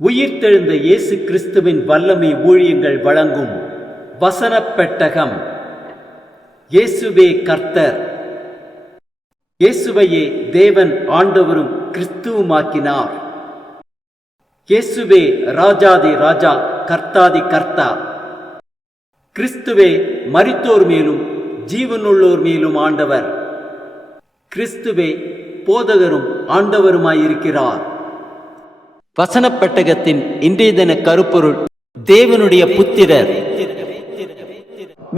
உயிர்த்தெழுந்த இயேசு கிறிஸ்துவின் வல்லமை ஊழியங்கள் வழங்கும் வசனப் பெட்டகம். இயேசுவே கர்த்தர். இயேசுவையே தேவன் ஆண்டவரும் கிறிஸ்துவுமாக்கினார். இயேசுவே ராஜாதி ராஜா, கர்த்தாதி கர்த்தா. கிறிஸ்துவே மரித்தோர் மேலும் ஜீவனுள்ளோர் மேலும் ஆண்டவர். கிறிஸ்துவே போதகரும் ஆண்டவருமாயிருக்கிறார். வசனப் பெட்டகத்தின் இன்றைய தின கருப்பொருள்: தேவனுடைய புத்திரர்.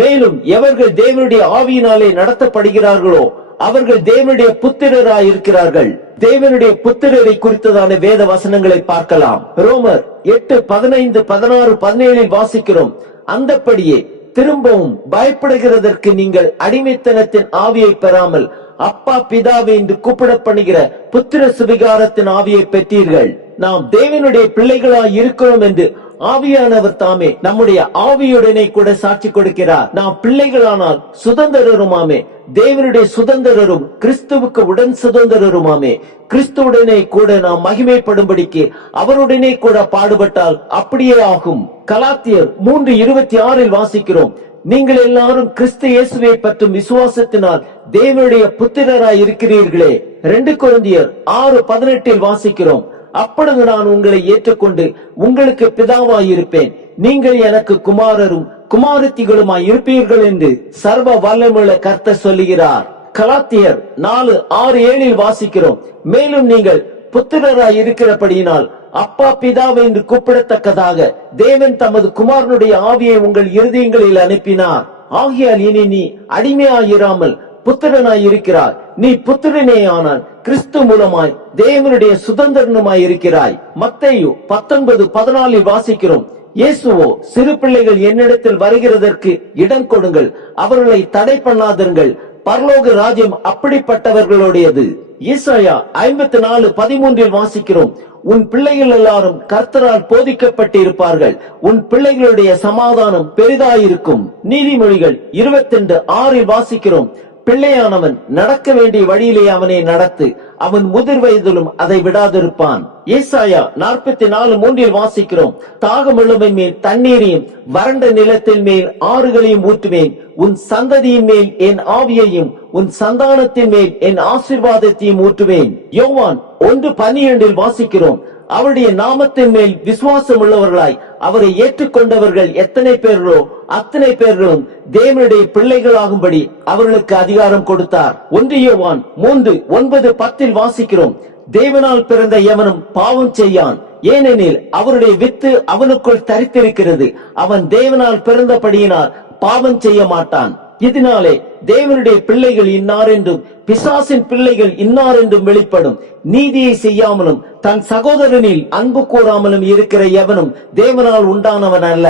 மேலும் எவர்கள் தேவனுடைய ஆவியினாலே நடத்தப்படுகிறார்களோ அவர்கள் தேவனுடைய புத்திரராய் இருக்கிறார்கள். தேவனுடைய புத்திரரை குறித்ததான வேத வசனங்களை பார்க்கலாம். ரோமர் 8:15-16-17 வாசிக்கிறோம். அந்தப்படியே திரும்பவும் பயப்படுகிறதற்கு நீங்கள் அடிமைத்தனத்தின் ஆவியை பெறாமல் அப்பா பிதாவே என்று கூப்பிடப்படுகிற புத்திர சுவிகாரத்தின் ஆவியை பெற்றீர்கள். நாம் தேவனுடைய பிள்ளைகளாய் இருக்கிறோம் என்று ஆவியானவர் தாமே நம்முடைய ஆவியுடனே கூட சாட்சி கொடுக்கிறார். நாம் பிள்ளைகளானால் சுதந்திரருமாமே, தேவனுடைய சுதந்திரரும் கிறிஸ்துவுக்கு உடன் சுதந்திரருமாமே. கிறிஸ்துவுடனே கூட நாம் மகிமைப்படும்படிக்கு அவருடனே கூட பாடுபட்டால் அப்படியே ஆகும். கலாத்தியர் 3:26 வாசிக்கிறோம். நீங்கள் எல்லாரும் கிறிஸ்து இயேசுவை பற்றும் விசுவாசத்தினால் தேவனுடைய புத்திரராய் இருக்கிறீர்களே. 2 கொரிந்தியர் 6:18 வாசிக்கிறோம். அப்பொழுது நான் உங்களை ஏற்றுக்கொண்டு உங்களுக்கு பிதாவாயிருப்பேன், நீங்கள் எனக்கு குமாரரும் குமாரத்திகளுமாய் இருப்பீர்கள் என்று சர்வ வல்லமையுள்ள கர்த்தர் சொல்லுகிறார். கலாத்தியர் 4:6-7 வாசிக்கிறோம். மேலும் நீங்கள் புத்திரராய் இருக்கிறபடியினால் அப்பா பிதாவை என்று கூப்பிடத்தக்கதாக தேவன் தமது குமாரனுடைய ஆவியை உங்கள் இருதயங்களில் அனுப்பினார். ஆகையால் இனி நீ அடிமையாயிராமல் புத்திரனாய் இருக்கிறாய். நீ புத்திரனே ஆனால் கிறிஸ்து மூலமாய் தேவனுடைய சுதந்திரனுமாய் இருக்கிறாய். மத்தேயு 19:14 வாசிக்கிறோம். இயேசுவோ, சிறு பிள்ளைகள் என்னிடத்தில் வருகிறதற்கு இடம் கொடுங்கள், அவர்களை தடை பண்ணாதிருங்கள், பரலோக ராஜ்யம் அப்படிப்பட்டவர்களுடையது. ஏசாயா 54:13 வாசிக்கிறோம். உன் பிள்ளைகள் எல்லாரும் கர்த்தரால் போதிக்கப்பட்டு இருப்பார்கள், உன் பிள்ளைகளுடைய சமாதானம் பெரிதாயிருக்கும். நீதிமொழிகள் 22:6 வாசிக்கிறோம். பிள்ளையானவன் நடக்க வேண்டிய வழியிலே அவனை நடத்து, அவன் முதிர் வயதிலும் அதை விடாதிருப்பான். ஏசாயா 44:3 வாசிக்கிறோம். தாகமுள்ளவன் மேல் தண்ணீரையும் வறண்ட நிலத்தின் மேல் ஆறுகளையும் ஊற்றுவேன், உன் சந்ததியின் மேல் என் ஆவியையும் உன் சந்தானத்தின் மேல் என் ஆசீர்வாதத்தையும் ஊற்றுவேன். யோவான் 1:12 வாசிக்கிறோம். அவருடைய நாமத்தின் மேல் விசுவாசம் உள்ளவர்களாய் அவரை ஏற்றுக்கொண்டவர்கள் எத்தனை பேர்களோ அத்தனை பேர்களும் தேவனுடைய பிள்ளைகளாகும்படி அவர்களுக்கு அதிகாரம் கொடுத்தார். 1 யோவான் 3:9-10 வாசிக்கிறோம். தேவனால் பிறந்த எவனும் பாவம் செய்யான், ஏனெனில் அவருடைய வித்து அவனுக்குள் தரித்திருக்கிறது. அவன் தேவனால் பிறந்தபடியினால் பாவம் செய்ய மாட்டான். இதனாலே தேவனுடைய பிள்ளைகள் இன்னார் என்றும் பிசாசின் பிள்ளைகள் இன்னார் என்றும் வெளிப்படும். நீதியை செய்யாமலும் தன் சகோதரனில் அன்பு கூறாமலும் இருக்கிற எவனும் தேவனால் உண்டானவன் அல்ல.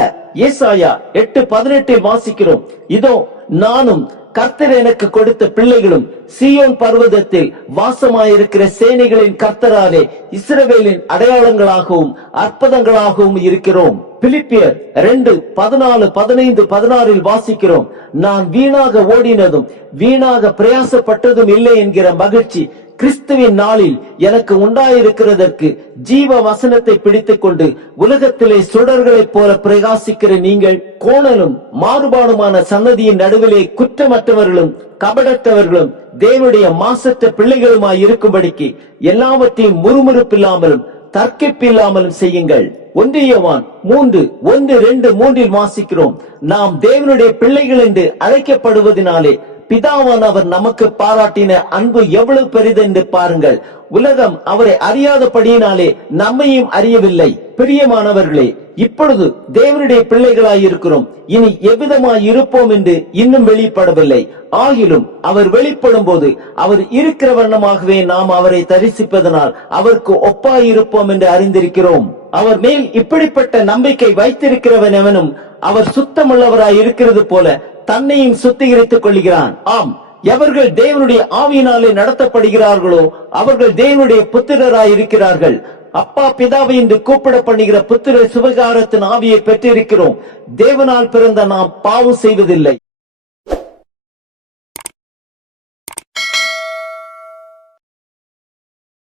ஏசாயா 8:18 வாசிக்கிறோம். இதோ நானும் கர்த்தர் எனக்கு கொடுத்த பிள்ளைகளும் சீயோன் பர்வதத்தில் வாசமாயிருக்கிற சேனைகளின் கர்த்தராலே இஸ்ரவேலின் அடையாளங்களாகவும் அற்புதங்களாகவும் இருக்கிறோம். பிலிப்பியர் 2:14-15-16 வாசிக்கிறோம். நான் வீணாக ஓடினதும் வீணாக பிரயாசப்பட்டதும் இல்லை என்கிற மகிழ்ச்சி கிறிஸ்துவின் நாளில் எனக்கு உண்டாயிருக்கிறதற்கு ஜீவ வசனத்தை பிடித்துக் கொண்டு உலகத்திலே சுடர்களைப் போல பிரகாசிக்கிற நீங்கள் கோணலும் மாறுபாடுமான சன்னதியின் நடுவிலே குற்றமற்றவர்களும் கபடற்றவர்களும் தேவனுடைய மாசற்ற பிள்ளைகளுமாய் இருக்கும்படிக்கு எல்லாவற்றையும் முறுமுறுப்பில்லாமலும் தர்க்கிப்பில்லாமலும் செய்யுங்கள். 1 யோவான் 3:1-2-3 வாசிக்கிறோம். நாம் தேவனுடைய பிள்ளைகள் என்று அழைக்கப்படுவதனாலே பிதாவானவர் நமக்கு பாராட்டின அன்பு எவ்வளவு பெரிதென்று பாருங்கள். உலகம் அவரை அறியாதபடியினாலே நம்மையும் அறியவில்லை. பிரியமானவர்களே, இப்பொழுது தேவனுடைய பிள்ளைகளாய் இருக்கிறோம். இனி எவ்விதமாய் இருப்போம் என்று இன்னும் வெளிப்படவில்லை. ஆகிலும் அவர் வெளிப்படும் போது அவர் இருக்கிற வண்ணமாகவே நாம் அவரை தரிசிப்பதனால் அவருக்கு ஒப்பாயிருப்போம் என்று அறிந்திருக்கிறோம். அவர் மேல் இப்படிப்பட்ட நம்பிக்கை வைத்திருக்கிறவன் எவனும் அவர் சுத்தமுள்ளவராய் இருக்கிறது போல தன்னையும் சுத்திகரித்துக் கொள்கிறான். ஆம், எவர்கள் தேவனுடைய ஆவியினாலே நடத்தப்படுகிறார்களோ அவர்கள் தேவனுடைய புத்திரராய் இருக்கிறார்கள். அப்பா பிதாவை என்று கூப்பிடப்படுகிற புத்திர சுவிகாரத்தின் ஆவியை பெற்றிருக்கிறோம். தேவனால் பிறந்த நாம் பாவம் செய்வதில்லை.